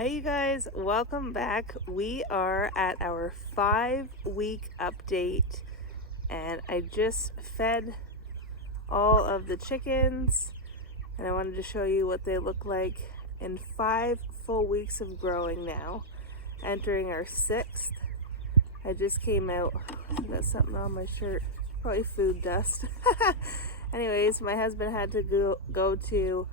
Hey you guys, welcome back. We are at our 5-week update and I just fed all of the chickens and I wanted to show you what they look like in 5 full weeks of growing now, entering our 6th. I just came out, I got something on my shirt, probably food dust. Anyways, my husband had to go to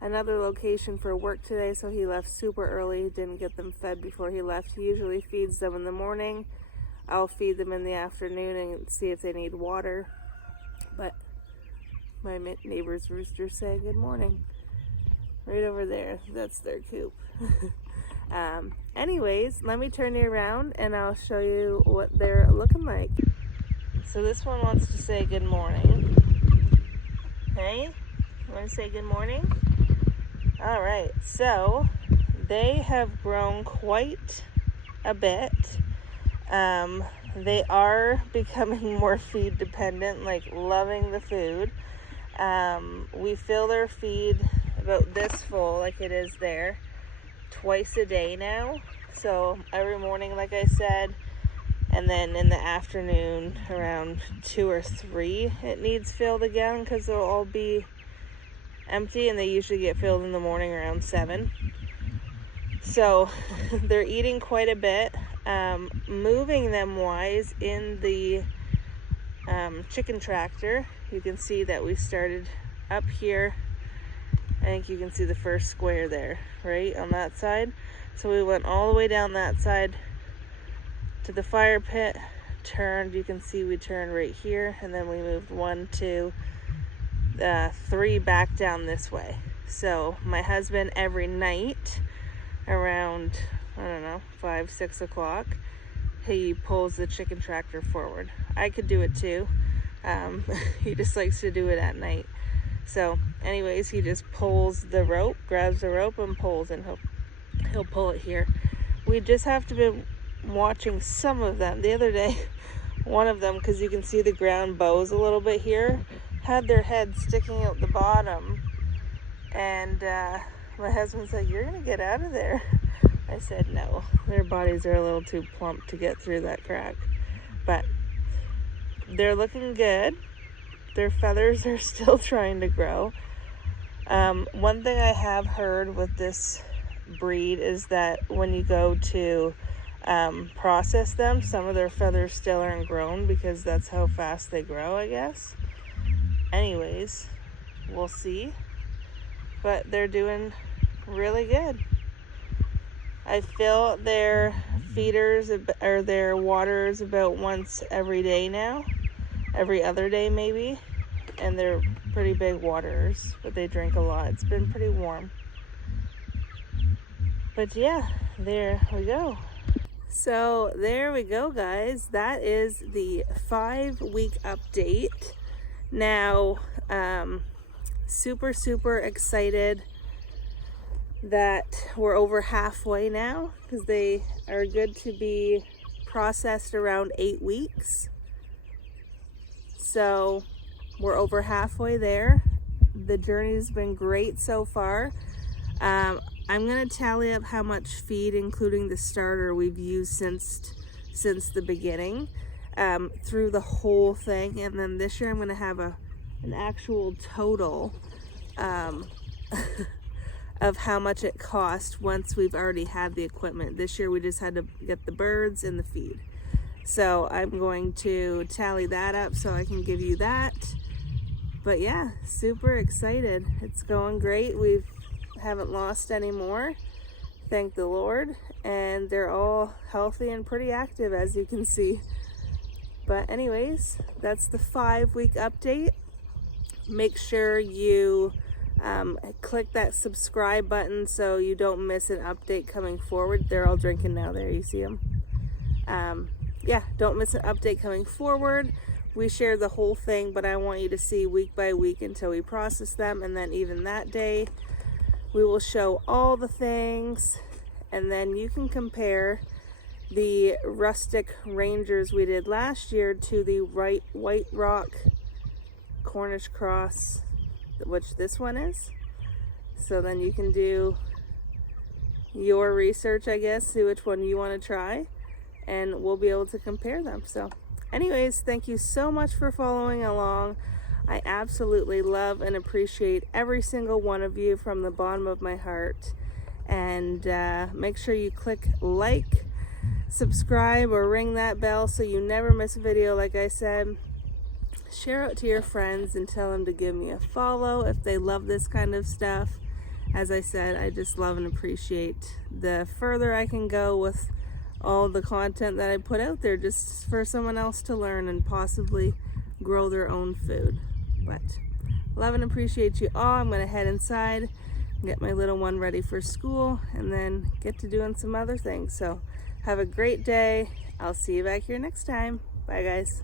another location for work today, so he left super early. Didn't get them fed before he left. He usually feeds them in the morning. I'll feed them in the afternoon and see if they need water. But my neighbor's rooster's saying good morning. Right over there, that's their coop. Anyways, let me turn you around and I'll show you what they're looking like. So this one wants to say good morning. Hey, you want to say good morning? All right, so they have grown quite a bit. They are becoming more feed dependent, like loving the food. We fill their feed about this full, like it is there, twice a day now. So every morning, like I said, and then in the afternoon around 2 or 3, it needs filled again because they'll all be empty, and they usually get filled in the morning around 7. So they're eating quite a bit. Moving them wise in the chicken tractor, you can see that we started up here. I think you can see the first square there, right on that side. So we went all the way down that side to the fire pit, turned, you can see we turned right here, and then we moved 1, 2, 3 back down this way. So my husband every night around, I don't know, 5, 6 o'clock, he pulls the chicken tractor forward. I could do it too. He just likes to do it at night. So anyways, he just pulls the rope, grabs the rope and pulls, and he'll pull it here. We just have to be watching some of them. The other day, one of them, because you can see the ground bows a little bit here, had their head sticking out the bottom, and my husband's like, "You're gonna get out of there." I said no, their bodies are a little too plump to get through that crack, but they're looking good. Their feathers are still trying to grow. One thing I have heard with this breed is that when you go to process them, some of their feathers still aren't grown because that's how fast they grow, I guess. Anyways, we'll see, but they're doing really good. I fill their feeders or their waters about once every day now, every other day maybe, and they're pretty big waterers, but they drink a lot. It's been pretty warm, but yeah, there we go. So there we go, guys. That is the 5-week update. Now, super excited that we're over halfway now, because they are good to be processed around 8 weeks. So we're over halfway there. The journey's been great so far. I'm gonna tally up how much feed, including the starter, we've used since the beginning, through the whole thing, and then this year I'm gonna have an actual total of how much it cost once we've already had the equipment. This year we just had to get the birds and the feed. So I'm going to tally that up so I can give you that. But yeah, super excited. It's going great. We haven't lost any more, thank the Lord, and they're all healthy and pretty active, as you can see. But anyways, that's the 5-week update. Make sure you click that subscribe button so you don't miss an update coming forward. They're all drinking now. There, you see them. Yeah, don't miss an update coming forward. We share the whole thing, but I want you to see week by week until we process them, and then even that day we will show all the things, and then you can compare the rustic rangers we did last year to the white rock Cornish Cross, which this one is. So then you can do your research, I guess, see which one you want to try, and we'll be able to compare them. So anyways, thank you so much for following along. I absolutely love and appreciate every single one of you from the bottom of my heart. And make sure you click like, subscribe, or ring that bell so you never miss a video. Like I said, share out to your friends and tell them to give me a follow if they love this kind of stuff. As I said, I just love and appreciate the further I can go with all the content that I put out there, just for someone else to learn and possibly grow their own food. But love and appreciate you all. I'm going to head inside, get my little one ready for school, and then get to doing some other things. So have a great day. I'll see you back here next time. Bye, guys.